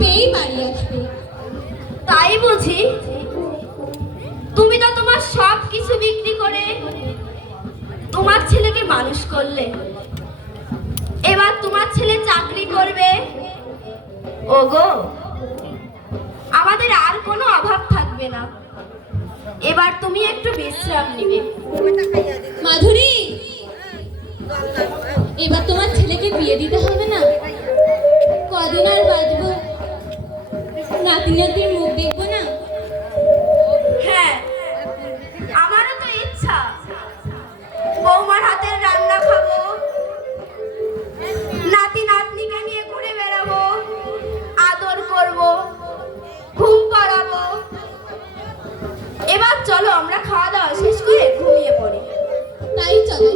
পেয়েই বাড়ি আসবে। তাই বুঝি? তুমি তো তোমার সব কিছু বিক্রি করে তোমার ছেলেকে মানুষ করলে, এবার তোমার ছেলে চাকরি করবে। ওগো, আমাদের আর কোনো অভাব থাকবে না। এবার তুমি একটু বিশ্রাম নিবে। মাধুরী, এবার তোমার ছেলেকে বিয়ে দিতে হবে না? কদিন আর বাঁচবো, নাতি নাতির মুখ দেখবো না? হ্যাঁ, আমারও তো ইচ্ছা বৌমার হাতের রান্না খাবো, নাতি নাতনিকে নিয়ে ঘুরে বেড়াবো, আদর করব, ঘুম পাড়াবো। এবার চলো আমরা খাওয়া দাওয়া শেষ করে ঘুমিয়ে পড়ি। তাই চলো।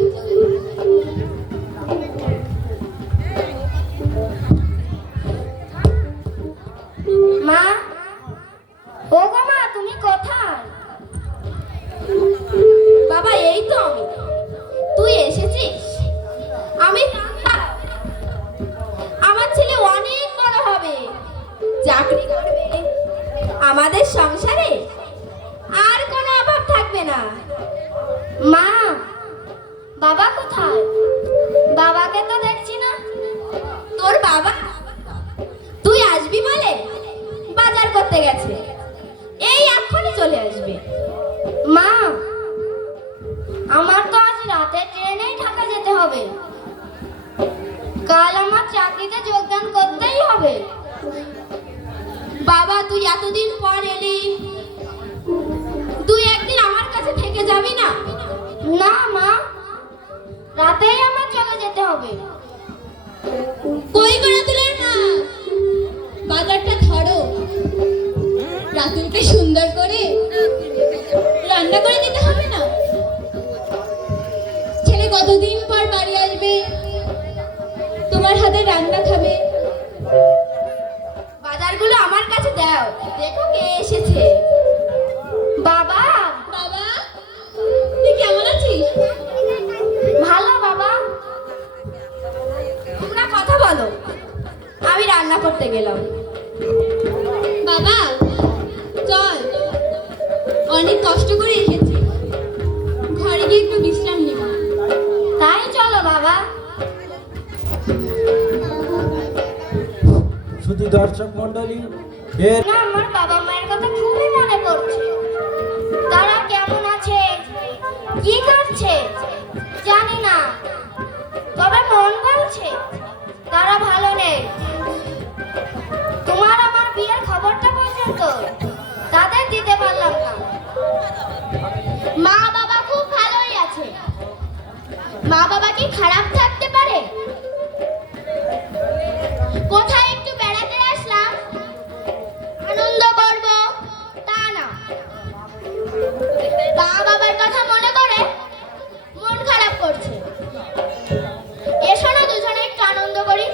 মা, ও গো মা, তুমি কোথায়? বাবা, এই তো আমি। তুই এসেছিস? আমি জানতাম আমার ছেলে অনেক বড় হবে, চাকরি করবে, আমাদের সংসারে আর কোনো অভাব থাকবে না। মা, বাবা কোথায়? বাবাকে তো দেখছি না। তোর বাবা তুই আসবি বলে বাজার করতে গেছে, এই এক্ষুনি চলে আসবে। মা, আমার তো আজ রাতে ট্রেনেই ঢাকা যেতে হবে, কাল আমার চাকরিতে যোগদান করতেই হবে। বাবা, তুই এতদিন পর এলি, তুই একদিন আমার কাছে থেকে যাবি না? না মা, রাতেই আমার চলে যেতে হবে। কই করে তুলের মা, বাজারটা ধরো, রাতুলকে সুন্দর করে রান্না করে দিতে হবে না? ছেলে কতদিন পর বাড়ি আসবে, তোমার হাতে রান্না খাবে। বাজারগুলো আমার কাছে দাও, দেখো কে এসেছে। বাবা, বাবা, তুই কেমন আছিস? ভালো বাবা। তোমরা কথা বলো, আমি রান্না করতে গেলাম। বাবা চল, অনেক কষ্ট করে এসেছি, ঘরে গিয়ে একটু বিশ্রাম নিব। তাই চলো বাবা। শুধু দর্শক মন্ডলী, এর না, আমার বাবা মায়ের কথা খুবই মনে পড়ছে। তারা কেমন আছে, কি করছে জানি না, তবে মন বলছে তারা ভালো নেই। তোমার আমার বিয়ের খবরটা পর্যন্ত তাদের দিতে পারলাম না। মা বাবা খুব ভালোই আছে। মা বাবা কি খারাপ থাকতে পারে? কোথায় একটু বেড়াতে আসলাম, আনন্দ করব তা না, মা বাবার কথা মনে করে মন খারাপ করছে। এসো না দুজনে একটু আনন্দ করি।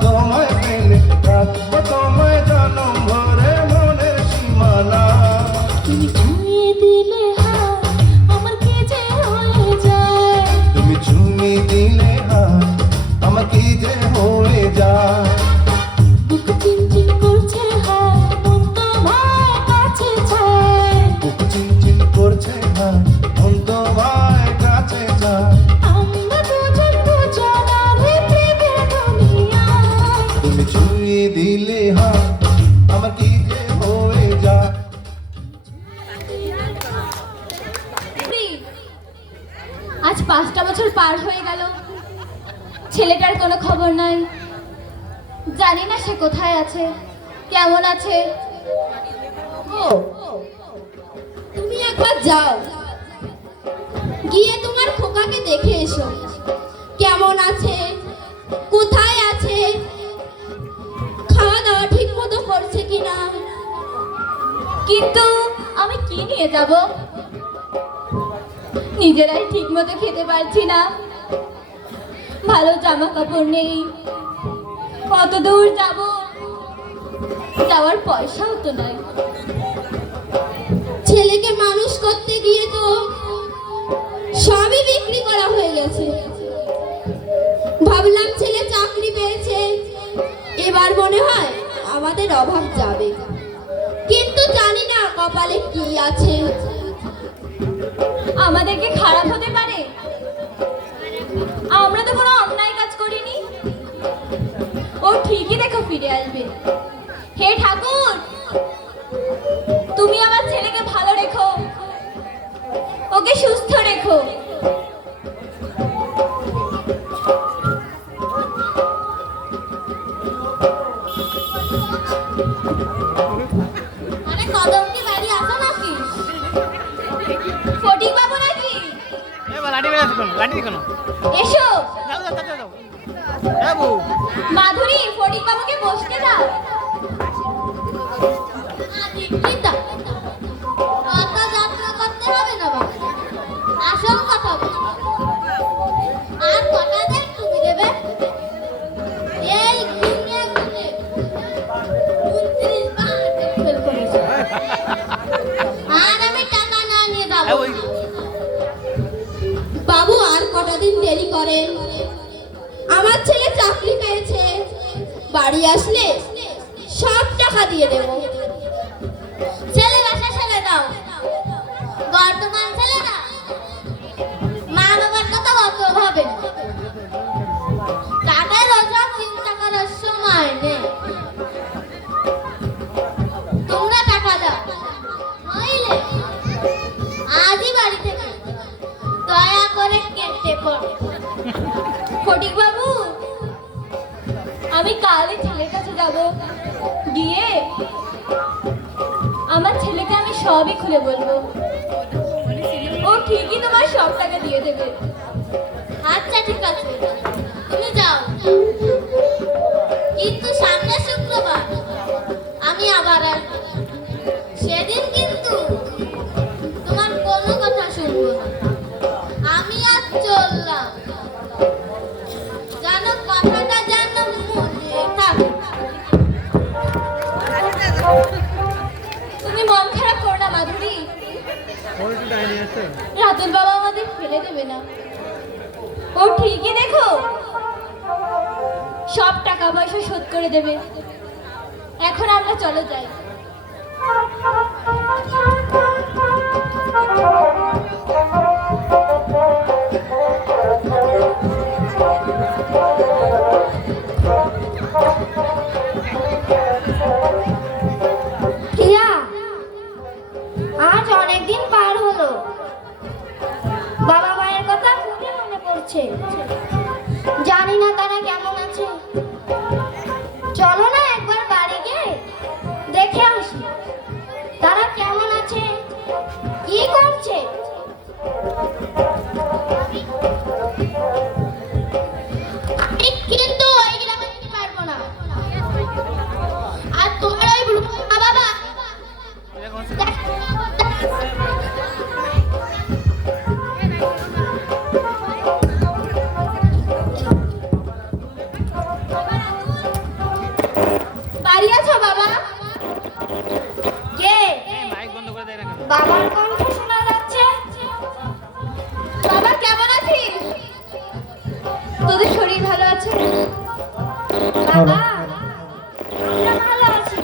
তোমায় পেলে রাখবো তোমায় জনম ভরে মনের সীমানা। তুমি ছুঁয়ে দিলে হাত আমার কি যে হয়ে যায়, তুমি ছুঁয়ে দিলে হাত আমার কি যে হয়ে যায়। বুক চিনচিন করছে হাত মন তোমার কাছে চায়, বুক চিনচিন করছে হাত মন তোমায় কাছে যায়। আমরা দুজন দুজনারে প্রেমের দুনিয়ায়। তুমি ছুঁয়ে দিলে হাত আমার কি যে হয়ে যায়। আজ 5টা বছর পার হয়ে গেল, ছেলেটার কোনো খবর নাই। জানি না সে কোথায় আছে, কেমন আছে। ও তুমি একবার যাও, গিয়ে তোমার খোকাকে দেখে এসো, কেমন আছে, কোথায় আছে, খাওয়া দাওয়া ঠিক মতো করছে কিনা। কিন্তু আমি কি নিয়ে যাব, নিজেরাই ঠিক মতো খেতে পারছি না, ভালো জামা কাপড় নেই, কত দূর যাব, যাওয়ার পয়সাও তো নাই। ছেলেকে মানুষ করতে গিয়ে তো সবই বিক্রি করা হয়ে গেছে। ভাবলাম ছেলে চাকরি পেয়েছে, এবার মনে হয় আমাদের অভাব যাবে, কিন্তু জানি না কপালে কি আছে। আমাদেরকে খারাপ হতে পারে, আমরা তো কোনো অন্যায় কাজ করিনি। ও ঠিকই দেখো ফিরে আসবে। হে ঠাকুর, তুমি আমার ছেলেকে ভালো রেখো, ওকে সুস্থ রেখো। আরে কদম কি বাড়ি আসো নাকি? ফটিক বাবু নাকি? এসো। মাধুরী, ফটিক বাবুকে বসতে দাও। অত যাত্রা করতে হবে না বাবু, আসল কথা বলো। আর কটা দিন তুমি দেবে? এই ঘুরে ঘুরে 29 বার ফেল করেছো। আর আমি টাকা না নিয়ে যাবো। বাবু আর কটা দিন দেরি করেন, আমার ছেলে চাকরি পেয়েছে, বাড়ি আসলে সব টাকা দিয়ে দেব। ছেলে বাসা ছেড়ে দাও, বর্তমান ছেলে না, মা বাবার কথা অত ভাবে না, তাদের ওসব চিন্তা করার সময় নেই। তোমরা টাকা দাও, নইলে আজই বাড়ি থেকে দয়া করে কেটে পড়ো। ফটিক বাবু, আমি কালই ছেলের কাছে যাব, গিয়ে আমার ছেলেকে আমি সবই খুলে বলবো। ও ঠিকই তোমার সব টাকা দিয়ে দেবে। আচ্ছা ঠিক আছে, তুমি যাও, কিন্তু সামনে শুক্রবার আমি আবার আসবো। সেদিন কিন্তু তোমার কোনো কথা শুনবো না। আমি আজ চললাম, জানো কথাটা যেন মনে থাকে। তুমি মন খারাপ করো না মাধুরী, রাতুল বাবা আমাদের ফেলে দেবে না। ও ঠিকই দেখো সব টাকা পয়সা শোধ করে দেবে। এখন আমরা চলো যাই। প্রিয়া, আজ অনেকদিন পার হলো, বাবা মায়ের কথা খুবই মনে পড়ছে। জানি না তারা কেমন আছে। চলো না একবার বাড়ি গিয়ে দেখে আসি, তারা কেমন আছে, কি করছে। দাঁড়িয়ে আছো বাবা? কে? বাবার কণ্ঠ শোনা যাচ্ছে। বাবা কেমন আছিস? তোদের শরীর ভালো আছে? বাবা, আমরা ভালো আছি।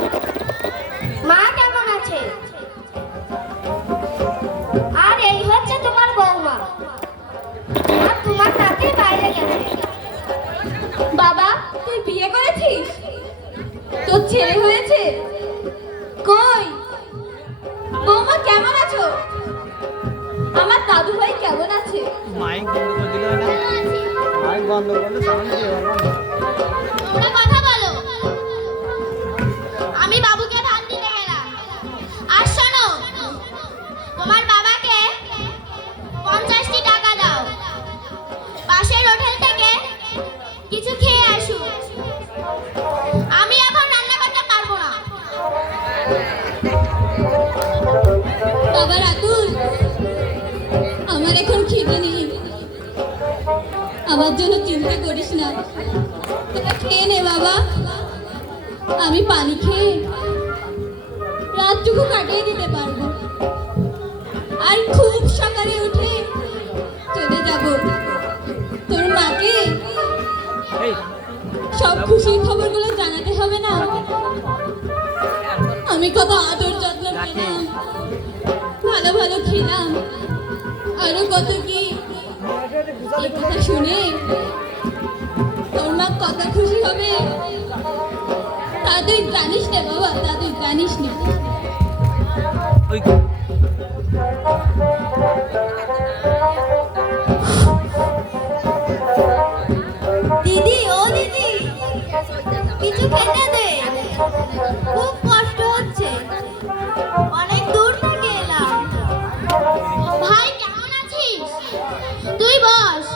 মা কেমন আছে? আর এই হচ্ছে তোমার বৌমা। আর তোমার সাথে বাইরে গেছে। বাবা তুই বিয়ে করেছিস? তোর ছেলে হয়েছে? কই বৌমা কেমন আছো? আমার দাদু ভাই কেমন আছে? মাইক বন্ধ করে দিলে হয় না? মাইক বন্ধ করলে সাউন্ড দিয়ে পারবো না। তোমরা কথা বলো। আমি বাবুকে ভাত দিতে গেলাম। আর শোনো, তোমার বাবাকে 50টি টাকা দাও। পাশের হোটেল থেকে কিছু খেয়ে আসুন। আমি এখন রান্না করতে পারবো না। বাবা রাতুল, আমার এখন খিদে নেই। আমার জন্য চিন্তা করিস না, তোরা খেয়ে নে বাবা। আমি পানি খেয়ে রাতটুকু কাটিয়ে দিতে পারবো। আর খুব সকালে উঠে চলে যাব তোর মাকে। এই সব খুশির খবরগুলো জানাতে হবে না? আমি কত আদর যত্ন পেলাম, ভালো ভালো খেলাম, আরো কত কি। এই কথা শুনে তোর মা কত খুশি হবে তা তুই জানিস না বাবা, তা তুই জানিস না। ওই দিদি, ও দিদি, কিছু খেতে দে। খুব কষ্ট হচ্ছে, অনেক দূর থেকে এলাম। ভাই কেমন আছিস? তুই বস।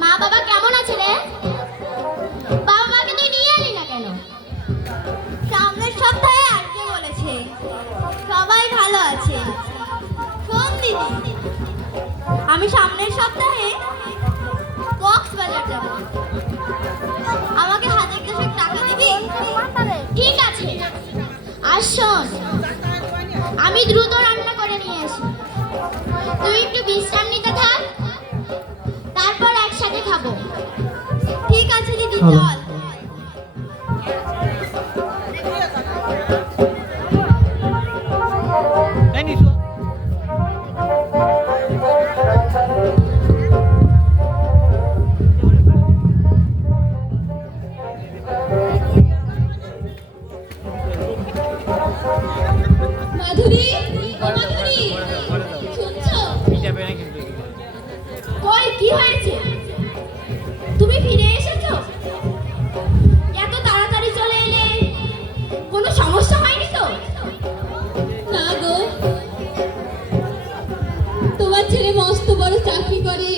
মা বাবা কেমন আছে রে? বাবা মাকে তুই নিয়ে এলি না কেন? সামনের সপ্তাহে আসবে বলেছে। সবাই ভালো আছে। শোন দিদি, আমি সামনের সপ্তাহে কক্সবাজার যাব। আমাকে 1000 টাকা দিবি? ঠিক আছে। আর শোন, আমি দ্রুত রান্না করে নিয়ে আসি। তুই একটু বিশ্রাম নিতে থাক, তারপর একসাথে খাবো। ঠিক আছে দিদি, চলো। চল। এই নিশু মাধুরী, ও মাধুরী, শুনছো? যাবে না কিন্তু কই কি হয়েছে? তুমি ফিরে এসেছো? এত তাড়াতাড়ি চলে এলে, কোনো সমস্যা হয়নি তো? না গো, তোমার ছেলে মস্ত বড় চাকরি করে,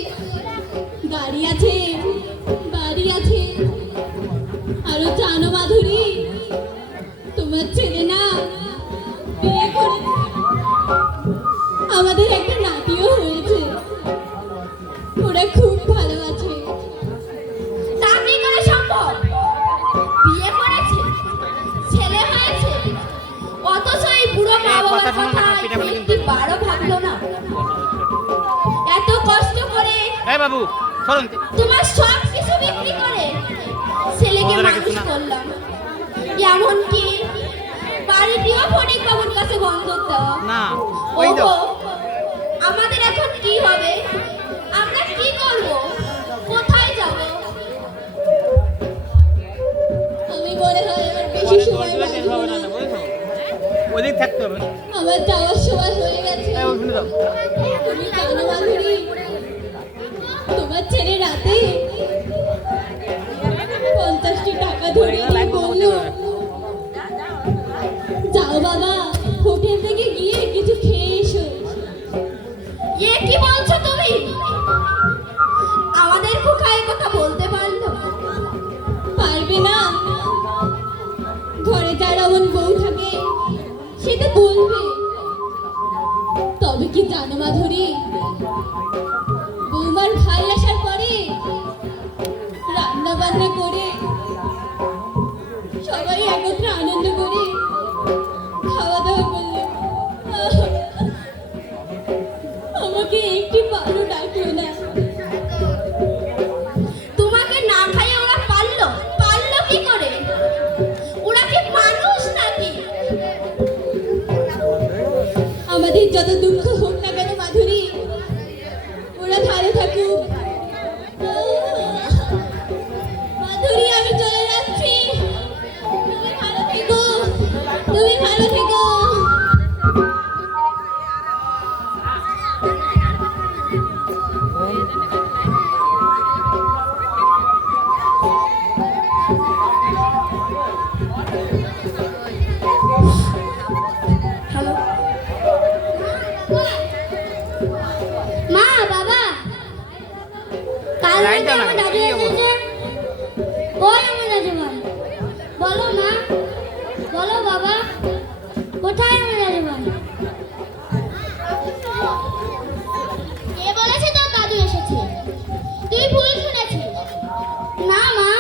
গাড়ি আছে, বাড়ি আছে। আরো জানো মাধুরী, তোমার ছেলে না বিয়ে করে আমাদের একটা নাতিও হয়েছে। ওরা খুব ভালো আছে। তা কি করে সম্ভব? বিয়ে করেছে, ছেলে হয়েছে, অথচ এই বুড়ো মা বাবার কথা শোনো না, কথা পিঠা বানাই একটি কিন্তু। বারও ভাবলো না। এত কষ্ট করে এই বাবু চলুন তোমার সব কিছু বিক্রি করে ছেলেকে মজা লাগে মানুষ শোনা। করলাম। এমনকি বাড়িটিও ফটিক বাবুর কাছে বন্ধক দেওয়া। না ওই তো ওগো, আমাদের এখন কি হবে? আমরা কি করব? কোথায় যাব? আমি মনে হয় আমার বেশি সময় বাকি হবে না নেই। বুঝছো ওদিক থাকতে হবে আমার যাওয়ার সময় হয়ে গেছে। এই শুনে দাও তুমি জানো মাধুরী, তোমার ছেলে রাতে 50টি টাকা ধরে দিয়ে বললো, যাও বাবা, হোটেল থেকে গিয়ে কিছু খেয়ে এসো। এ কি বলছো তুমি? আমাদের খোকায় কথা বলতে পারলো? পারবে না। ঘরে যার এমন বউ থাকে সে তো বলবে। তবে কি জানো মাধুরী, বৌমার ভাই আসার পরে রান্না বান্না করে সবাই একত্র দাও না আমার কেন? দাদু কি অবস্থা? এসেছে। ওই আমার দাদু ভাই, বলো মা, বলো বাবা, কোথায় আমার দাদু ভাই? কে বলেছে তোর দাদু এসেছে? তুই ভুল শুনেছিস। না মা,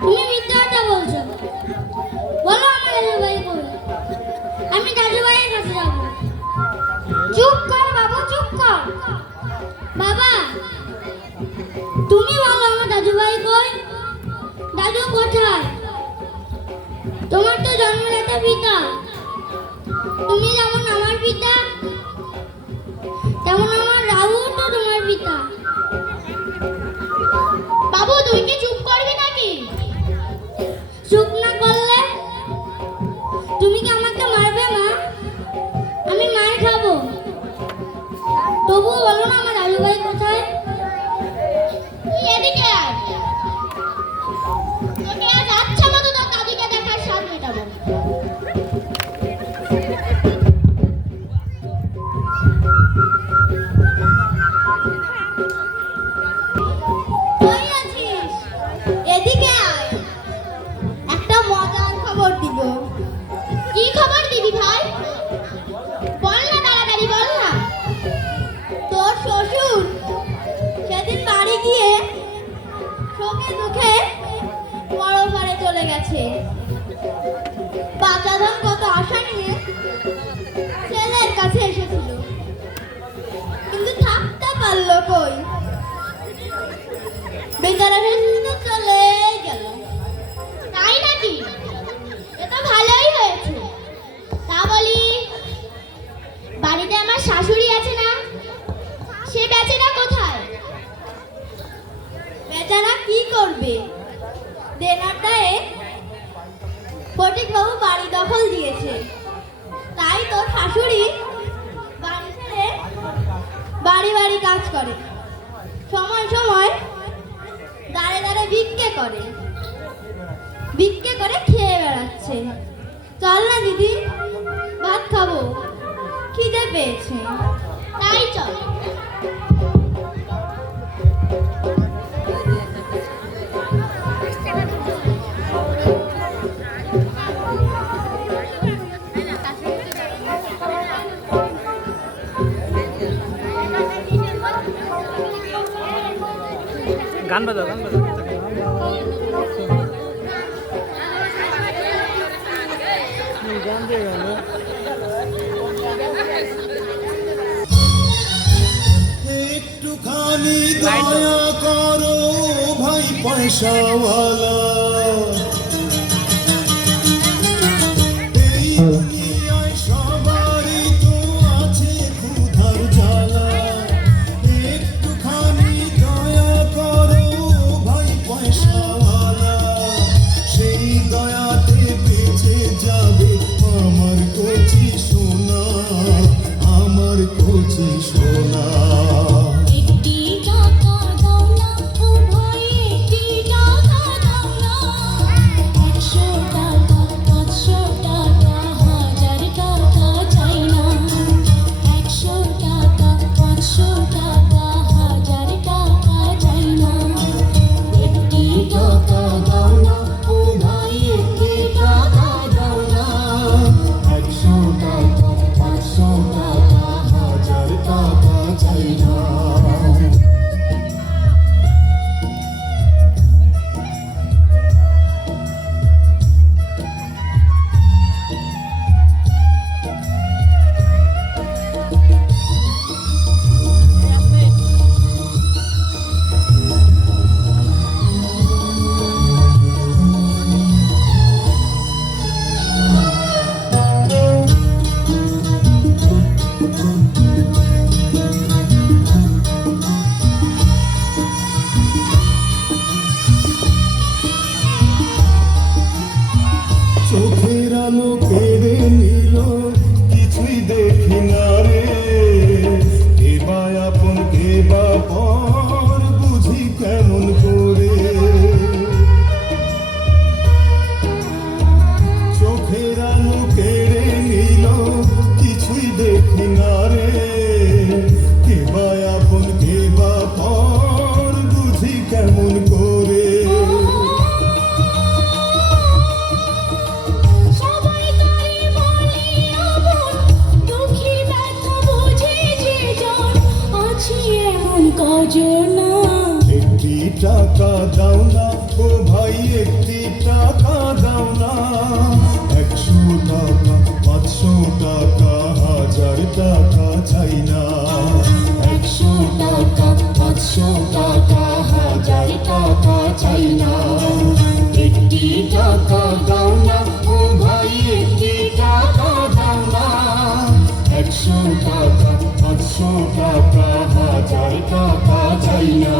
তুমি মিথ্যা কথা বলছো। বলো আমার দাদু ভাই কই? আমি দাদু ভাইয়ের কাছে যাবো। চুপ কর বাবু, চুপ কর। বাবা, তুমি বলো আমার দাদু ভাই কই? দাদু কোথায়? তোমার তো জন্মদাতা পিতা। তুমি যেমন আমার পিতা, তেমন আমার রাহুও তো তোমার পিতা। বাবু, তুই কি চুপ করবি নাকি? চুপ না করলে তুমি কি আমাকে মারবে মা? আমি মার খাবো। তবুও বলো না আমার দাদু ভাই কোথায়? তুই এদিকে আয়, তোকে আজ আচ্ছা মতো তোর দাদুকে দেখার স্বাদ মেটাবো। কই আছিস? এদিকে আয়, একটা মজার খবর দিব। কি খবর দিবি ভাই? বল না, তাড়াতাড়ি বল না। তোর শ্বশুর সেদিন বাড়ি গিয়ে শোকে দুঃখে পরপারে চলে গেছে। বাচ্চাধন কত আশা নিয়ে ছেলের কাছে এসেছিল, কিন্তু থাকতে পারলো কই? বেচারা শেষে তো চলে গেল। তাই নাকি? এ তো ভালোই হয়েছে। তা বলি, বাড়িতে আমার শাশুড়ি আছে না? সে বেচারা কোথায়? বেচারা কি করবে? দেনার দায়ে ফটিকবাবু বাড়ি দখল দিয়েছে। তাই তোর শাশুড়ি বাড়ি ছেড়ে বাড়ি বাড়ি কাজ করে, সময় সময় দাঁড়ে দাঁড়ে ভিক্ষে করে, ভিক্ষে করে খেয়ে বেড়াচ্ছে। চল না দিদি, ভাত খাবো, খিদে পেয়েছে। তাই চল। গান বাজাও, গান বাজাও। গান দিয়ে গান। একটুখানি দয়া করো ভাই পয়সাওয়ালা, এই দুনিয়ায় সবারই তো আছে ক্ষুধার জ্বালা। একটুখানি দয়া করো ভাই পয়সাওয়ালা, সেই দয়াতে বেঁচে যাবে আমার কচি সোনা, আমার কচি সোনা। একটি টাকা দাও না ও ভাই, একটি টাকা দাও না। একটি টাকা দাও না, 100 টাকা 500 টাকা 1000 টাকা চাই না, 100 টাকা 500 টাকা 1000 টাকা চাই না, একটি টাকা দাও না ও ভাই, একটি টাকা দাও না, 100 টাকা 500 টাকা 1000 টাকা চাই না।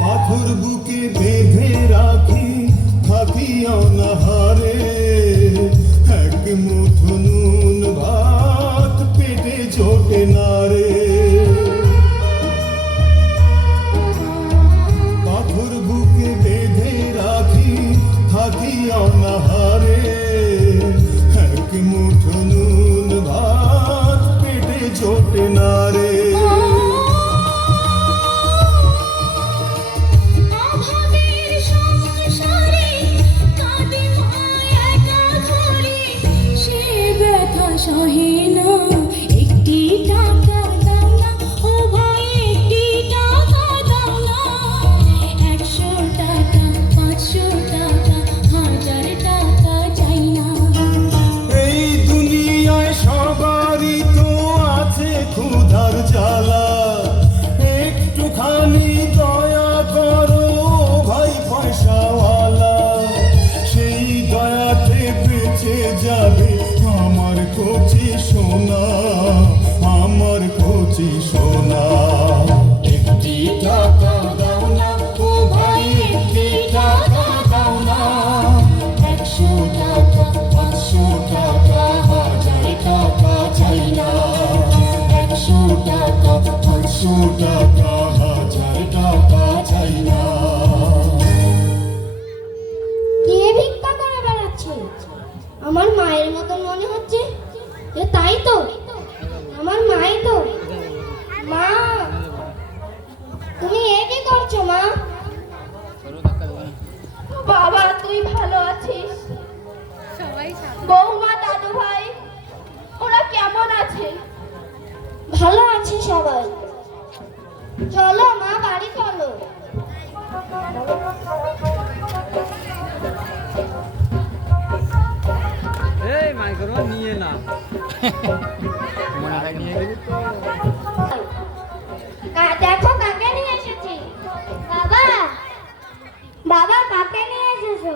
পাথর বুকে বেঁধে রাখি থাকি অনাহারে, এক মুঠো নুন ভাত পেটে জোটে না রে, পাথর বুকে বেঁধে রাখি থাকি অনাহারে, এক মুঠো নুন ভাত পেটে জোটে না রে। অভাবের সংসারে কাঁদে মায়া একা ঘরে, সে ব্যথা সহে না, একটি টাকা দাও না ও ভাই, একটি টাকা দাও না, 100 টাকা 500 টাকা 1000 টাকা চাই না। এই দুনিয়ায় সবারই তো আছে ক্ষুধার জ্বালা, একটুখানি দয়া করো ভাই পয়সাওয়ালা, সেই দয়াতে বেঁচে যাবে আমার কচি সোনা, আমার কচি সোনা, একটি টাকা দাও না ও ভাই, একটি টাকা দাও না, 100 টাকা 500 টাকা 1000 টাকা চাই না, 100 টাকা 500 টাকা 1000 টাকা চাই না। কে ভিক্ষা করে বেড়াচ্ছে? আমার মায়ের মতন মনে হচ্ছে। এ তাই তো, আমার মাই তো। মা, তুমি এ কি করছো মা? বাবা তুই ভালো আছিস? বৌমা দাদু ভাই ওরা কেমন আছে? ভালো আছে সবাই। চলো মা, বাড়ি চলো। এই মাইক্রো নিয়ে না মনে নিয়ে গেলি তো। দেখো কাকে নিয়ে এসেছি। বাবা, বাবা কাকে নিয়ে এসেছো?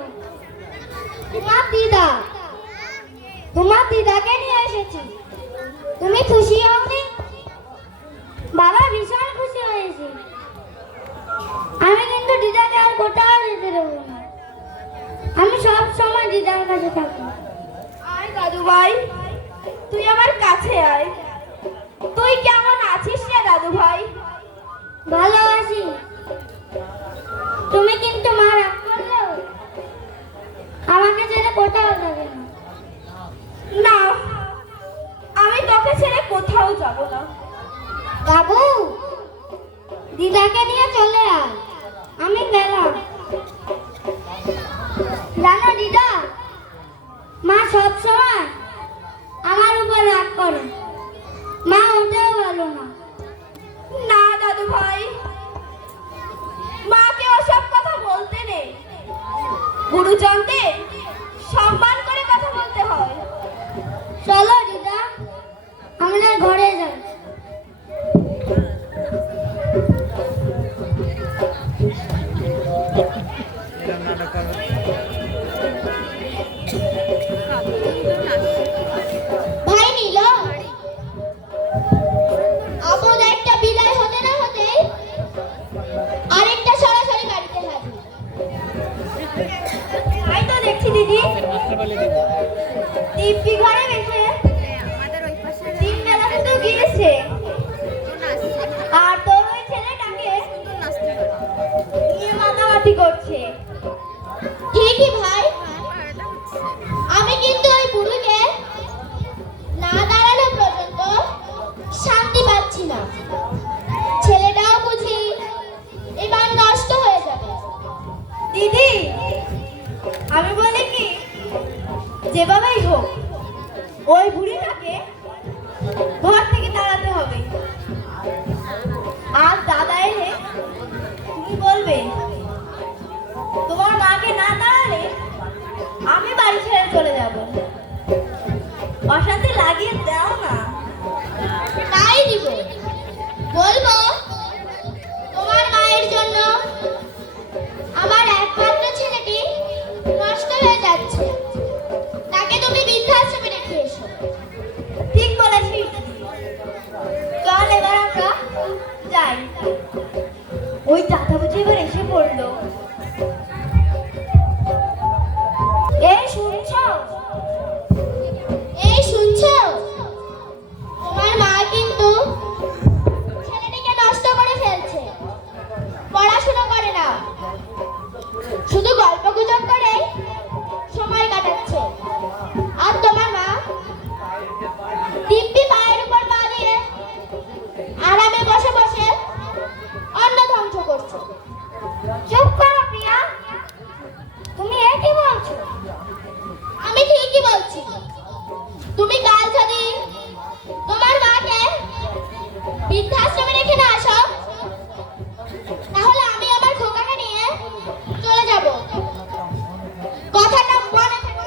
তোমার দিদা, তোমার দিদাকে নিয়ে এসেছি। তুমি খুশি হওনি? বাবা ভীষণ খুশি হয়েছি। আমি কিন্তু দিদাকে আর কোথাও যেতে দেবো না, আমি সব সময় দিদার কাছে থাকবো। আয় দাদু ভাই তুই আমার কাছে আয়। তুই কেমন আছিস রে দাদু ভাই? ভালো আছি। তুমি কিন্তু মা রাগ করলেও আমাকে ছেড়ে কোথাও যাবে না। না আমি তোকে ছেড়ে কোথাও যাব না। বাবু, দিদাকে নিয়ে চলে আয়, আমি গেলাম। জানো দিদা, মা সব সময় আমার উপর রাগ করে, মা ওটাও ভালো না। না দাদু ভাই মাকে ওসব কথা বলতে নেই। গুরুজনদের সম্মান করে কথা বলতে হয়। চলো দিদা, আমরা ঘরে যাই। এরকম নাটক করবে। ভাই নীল, আপদ একটা বিদায় হতে না হতে আরেকটা সরাসরি বাড়িতে হাজির। তাই তো দেখছি দিদি। মাস্টার বলে দিব। দিব্যি ঘরে বসে তিন বেলা তো গিয়েছে আর তোর ওই ছেলেটাকে ক্ষতি করছে। ঠিকই ভাই, আমি কিন্তু ওই বুড়িকে না দাঁড়ানো পর্যন্ত শান্তি পাচ্ছি না। ছেলেটাও বুঝি এবার নষ্ট হয়ে যাবে। দিদি, আমি বলি কি, যেভাবেই হোক ওই বুড়িটাকে ঘর থেকে তাড়াতে হবে। আর দাদা এলে তুমি বলবে তোমার মাকে না তাড়ালে আমি বাড়ি ছেড়ে চলে যাব। অশান্তি লাগিয়ে দাও না। তাই দিব। বলবো তোমার মায়ের জন্য আমার একমাত্র ছেলেটি নষ্ট হয়ে যাচ্ছে, তাকে তুমি বৃদ্ধাশ্রমে রেখে এসো। ঠিক বলেছিস। চল এবার আমরা যাই। ওই চাচা বুঝি এবার এসে পড়লো। এই শুনছো? এই শুনছো, তোমার মা কিন্তু ছেলেটিকে নষ্ট করে ফেলছে। পড়াশোনা করে না, শুধু গল্প গুজব করে সময় কাটাচ্ছে। আর তোমার মা দিব্যি পায়ের উপর পা দিয়ে আরামে বসে বসে অন্ন ধ্বংস করছে। চুপ করো প্রিয়া, তুমি এ কি বলছো? আমি ঠিকই বলছি। তুমি কাল যদি তোমার মাকে বৃদ্ধাশ্রমে রেখে না আসো, তাহলে আমি আমার খোকাকে নিয়ে চলে যাব। কথাটা মনে থাকে।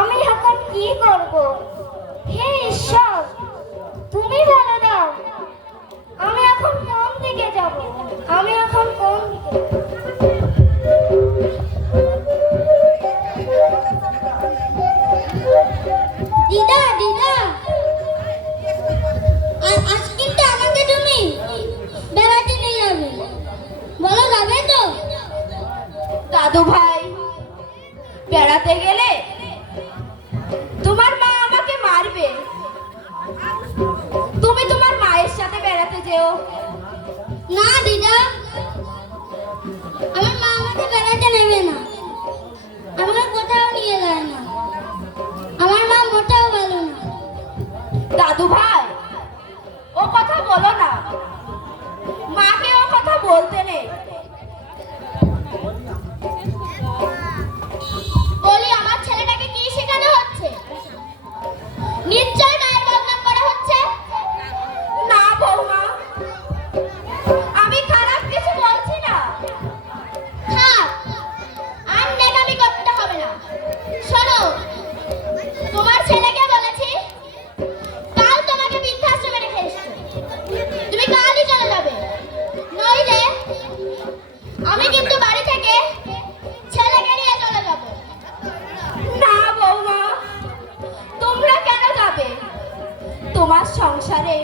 আমি এখন কি করব? হে ঈশ্বর, তুমি বলে দাও, আমি এখন কোন দিকে যাব? আমি এখন কোন দিকে? দিদা, দিদা, আজ কিন্তু আমাকে তুমি বেড়াতে নিয়ে যাবে। বলো যাবে তো? দাদু ভাই, বেড়াতে গেলে তোমার মা আমাকে মারবে। তুমি তোমার মায়ের সাথে বেড়াতে যেও। না দিদা, আমার মা আমাকে বেড়াতে নেবে না, আমাকে কোথাও নিয়ে যায় না। আমার মা মোটেও ভালো না। দাদু ভাই, ও কথা বলো না, মাকে ও কথা বলতে নেই। বলি আমার ছেলেটাকে কি শেখানো হচ্ছে? নিশ্চয় মায়ের বদনাম করা হচ্ছে। না বৌমা, আমি খারাপ কিছু বলছি না। থাক, আর নেকামি করতে হবে না। শোনো, তোমার ছেলেকে বলেছি কাল তোমাকে বৃদ্ধাশ্রমে রেখে এসছো। তুমি কালই চলে যাবে, নইলে আমি কিন্তু বাড়ি থেকে ছেলেকে নিয়ে চলে যাব। না বৌমা, তোমরা কেন যাবে? তোমার সংসারে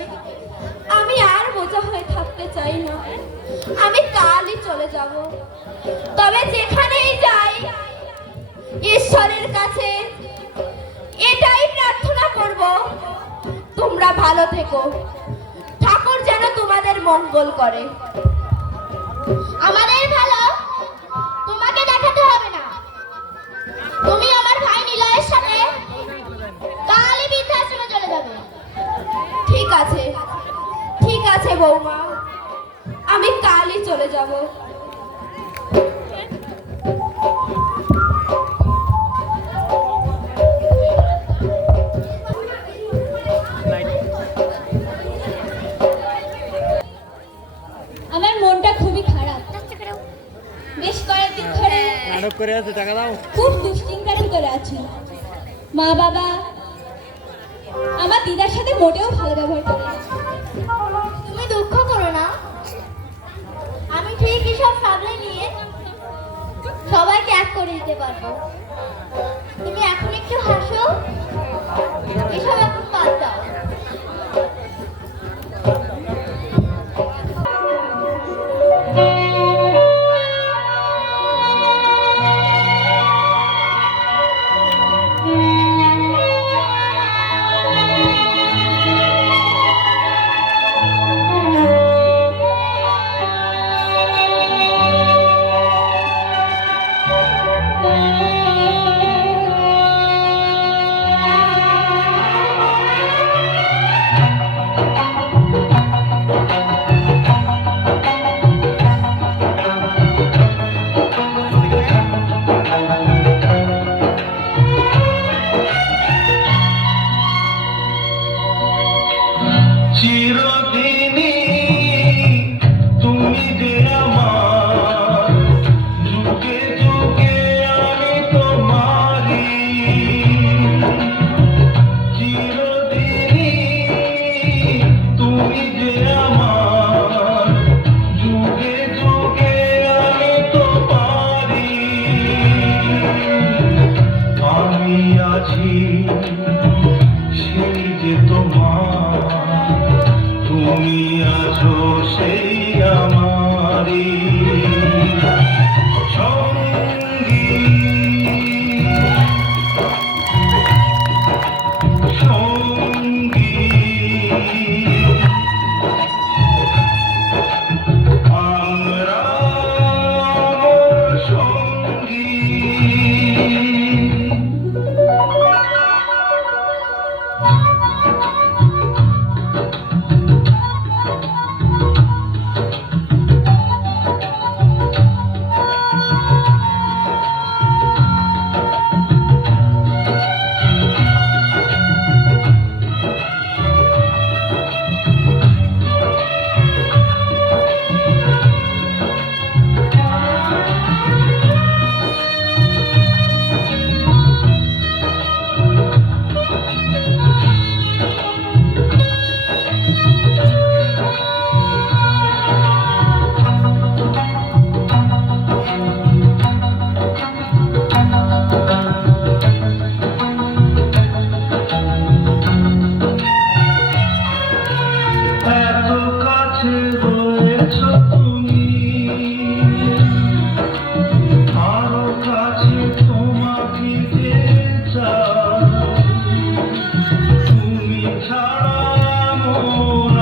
আমি আর বোঝা হয়ে থাকতে চাই না। আমি কালই চলে যাব। তবে যেখানেই যাই, ঈশ্বরের কাছে এটাই প্রার্থনা করব, তোমরা ভালো থেকো। ঠাকুর যেন তোমাদের মঙ্গল করে। আমাদের ভালো তোমাকে দেখাতে হবে না। তুমি আমার ভাই নিলয়ের সাথে কালই বৃদ্ধাশ্রমে চলে যাবে। ঠিক আছে, ঠিক আছে বৌমা, আমি কালই চলে যাব। আমার মনটা খুবই খারাপ। বেশ কয়েকদিন ধরে নাটক করে আছে, টাকা দাও। খুব দুশ্চিন্তার ভিতরে আছি। মা বাবা আমার দিদার সাথে মোটেও ভালো ব্যবহার করে না। তুমি দুঃখ করো না, আমি ঠিক এসব সামলে নিয়ে সবাইকে এক করে দিতে পারবো। তুমি এখন একটু হাসো, এসব এখন বাদ দাও। সেই আমারি সঙ্গী সঙ্গী আমরা সঙ্গী এত কাছে রয়েছ তুমি আরো কাছে তোমাকে চাই তুমি ছাড়া মোর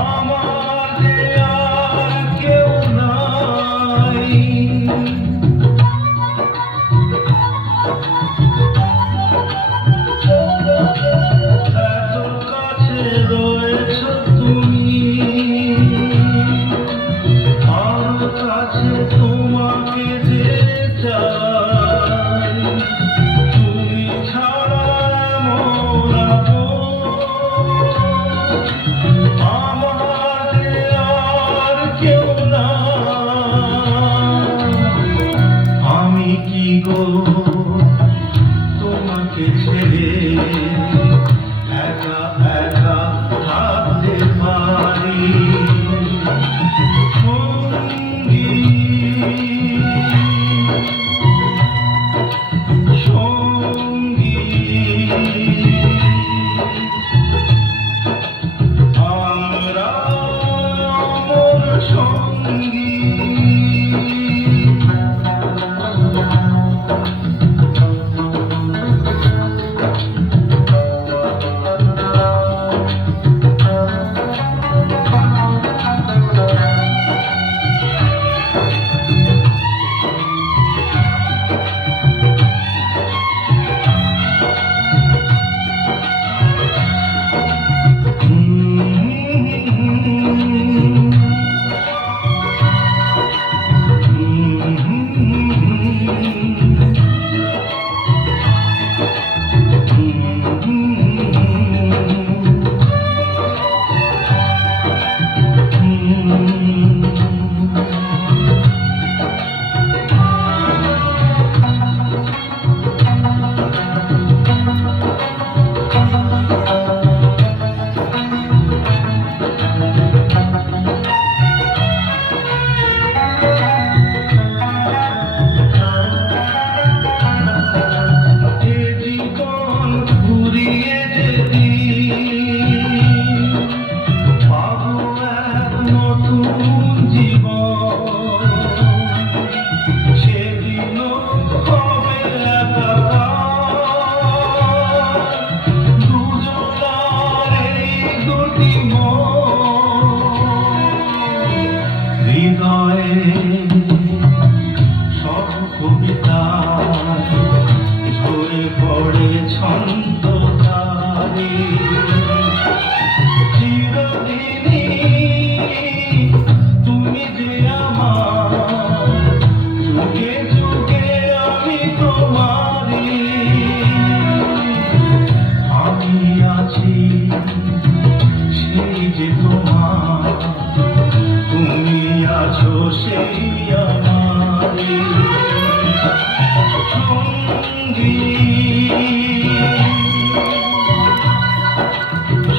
আমার যে আর কেউ নাই এত কাছে রয়েছ তুমি আরো কাছে তোমাকে যে চাই তুমি ছাড়া মোর আমার যে আর কেউ নাই আমি কি গো তোমাকে ছেড়ে একা একা থাকতে পারি সঙ্গী সঙ্গী আমরা মোর সঙ্গী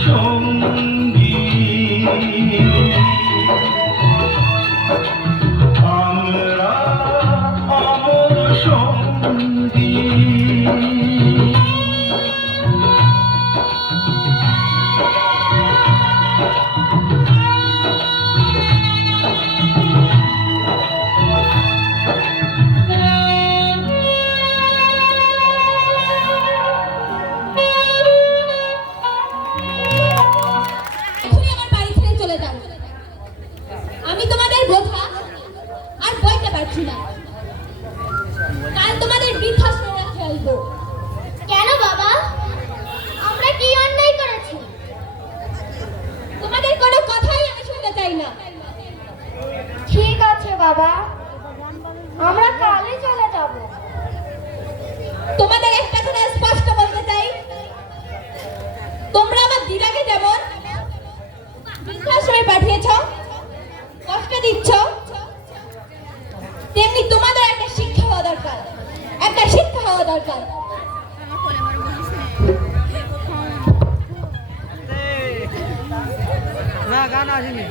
সঙ্গী চাই না। ঠিক আছে বাবা, আমরা কালই চলে যাব। তোমাদের একটা কথা স্পষ্ট বলতে চাই, তোমরা আমার দিদাকে যেমন বৃদ্ধাশ্রমে পাঠিয়েছ, কষ্ট দিচ্ছ, তেমনি তোমাদের একটা শিক্ষা হওয়া দরকার, একটা শিক্ষা হওয়া দরকার। না গান আসেনি।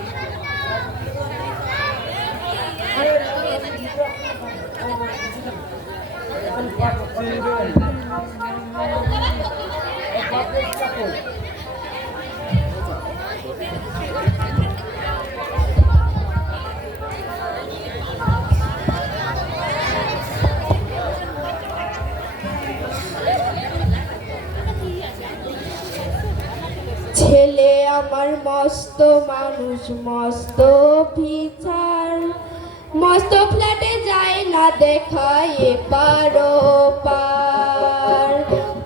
ছেলে আমার মস্ত মানুষ, মস্ত অফিসার, মস্ত ফ্ল্যাটে যায় না দেখায় এপার ওপার।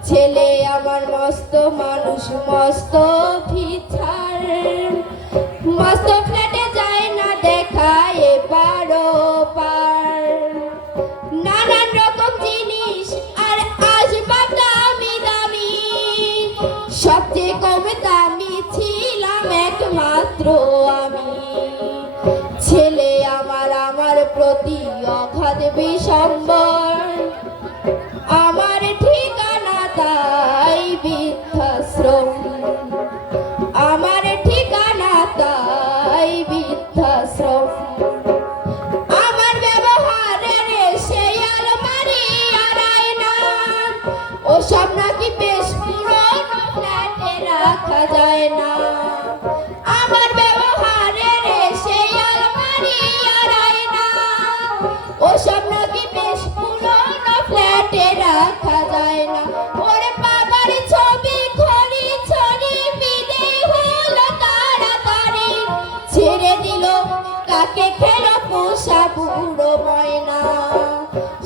ছেলে আমার মস্ত মানুষ, মস্ত অফিসার, মস্ত ফ্ল্যাটে যায় না দেখায় এপার ওপার। নানান রকম জিনিস আর আসবাব দামি দামি, সবচেয়ে কম দামি ছিলাম একমাত্র আমি। ছেলে আমার আমার প্রতি অগাধ বিসম্বর, আমার ঠিকানা তাই বৃদ্ধাশ্রম, আমার ঠিকানা তাই বৃদ্ধাশ্রম। আমার ব্যবহারের সেই আলমারি আর আয়না, ওসব নাকি বেশ পুরনো ফ্ল্যাটে রাখা যায় না। আমার ব্যবহারের সেই আলমারি আর আয়না, ওসব নাকি বেশ পুরনো ফ্ল্যাটে রাখা যায় না। ওরে বাবার ছবি খড়ি ছড়ি বিদে হলো তাড়াতাড়ি, ছেড়ে দিল কাকে খেলো পোষা বুড়ো ময়না।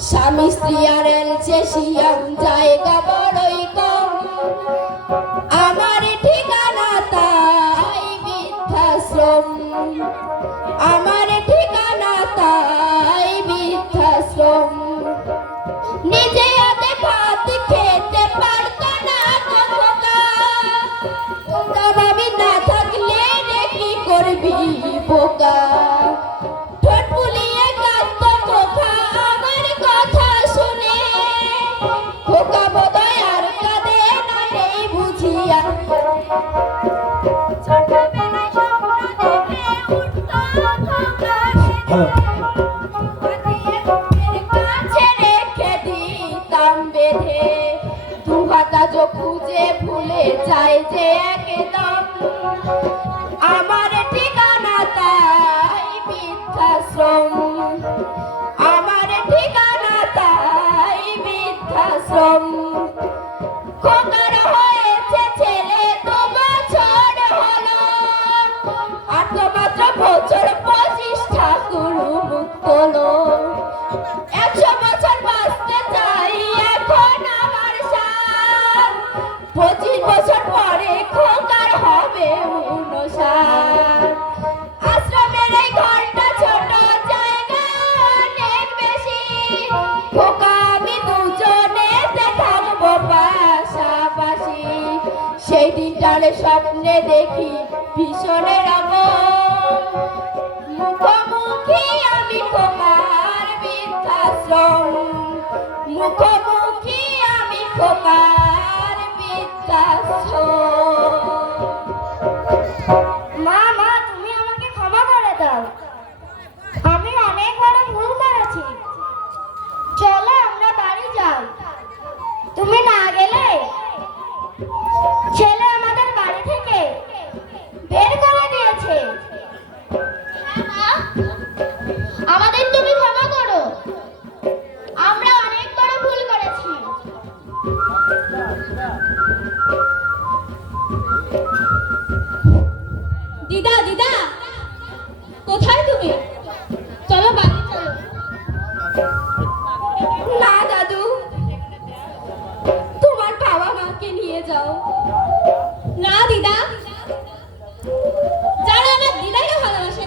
স্বামী স্ত্রী আর এলচেশিয়াম জায়গা বড়ই কম, আমার ঠিকানা তাই বৃদ্ধাশ্রম, আমার ঠিকানা তাই বৃদ্ধাশ্রম। নিজে হাতে ভাত খেতে পারতো না খোকা, আমি না থাকলে রে কি করবি বোকা। ঠোঁট ফুলিয়ে কাঁদতো খোকা আমার কথা শুনে, খোকা বোধহয় আর কাঁদে না নেই বুঝিয়া। ছোটবেলায় স্বপ্ন দেখে উঠতো খোকা, কাছে রেখে দিতাম বেঁধে, দুহাতা চো খুঁজে ভুলে যায় যে একদম। আমার ঠিকানা তাই বৃদ্ধাশ্রম, আমার ঠিকানা তাই বৃদ্ধাশ্রম। খোকার হয়েছে ছেলে 2 বছর হলো, আর তো মাত্র বছর 25 ঠাকুর মুক্তলো। 100 বছর বাঁচতে চাই এখন আমার সাথ, 25 বছর পরে খোকার হবে 59। আশ্রমের এই ঘরটা ছোট, জায়গা অনেক বেশি, খোকা আমি দুজনেতে থাকবো পাশাপাশি। সেই দিনটার স্বপ্নে দেখি ভীষণ রকম, মুখোমুখি আমি খোকার বৃদ্ধাশ্রম, মুখোমুখি আমি খোকার বৃদ্ধাশ্রম। মা মা তুমি আমাকে ক্ষমা করে দাও, আমি অনেক বড় ভুল করেছি। চলো আমরা বাড়ি যাই। তুমি না গেলে ছেলে আমাদের বাড়ি থেকে বের করে দিয়েছে। আমাদের তুমি ক্ষমা করো, আমরা অনেক বড় ভুল করেছি। দিদা দিদা কোথায় তুমি? চলো বাড়ি চলো। না দাদু, তোমার বাবা মাকে নিয়ে যাও। না দিদা, যারা আমার দিদাকে ভালোবাসে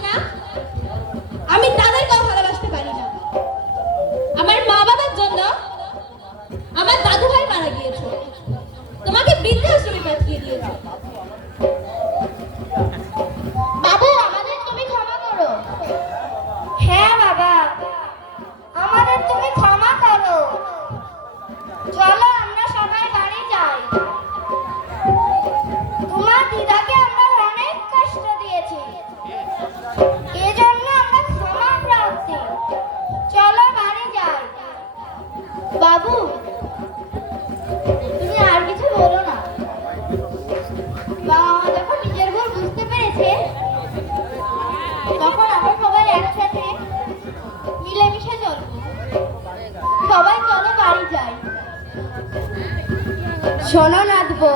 শোনো নাথবো,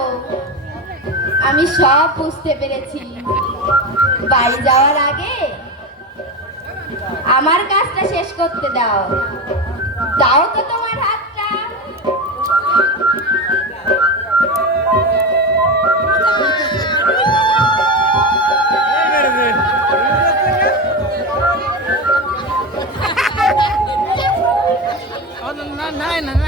আমি সব বুঝতে পেরেছি। বাড়ি যাওয়ার আগে আমার কাজটা শেষ করতে দাও। দাও তো তোমার হাতটা। না না না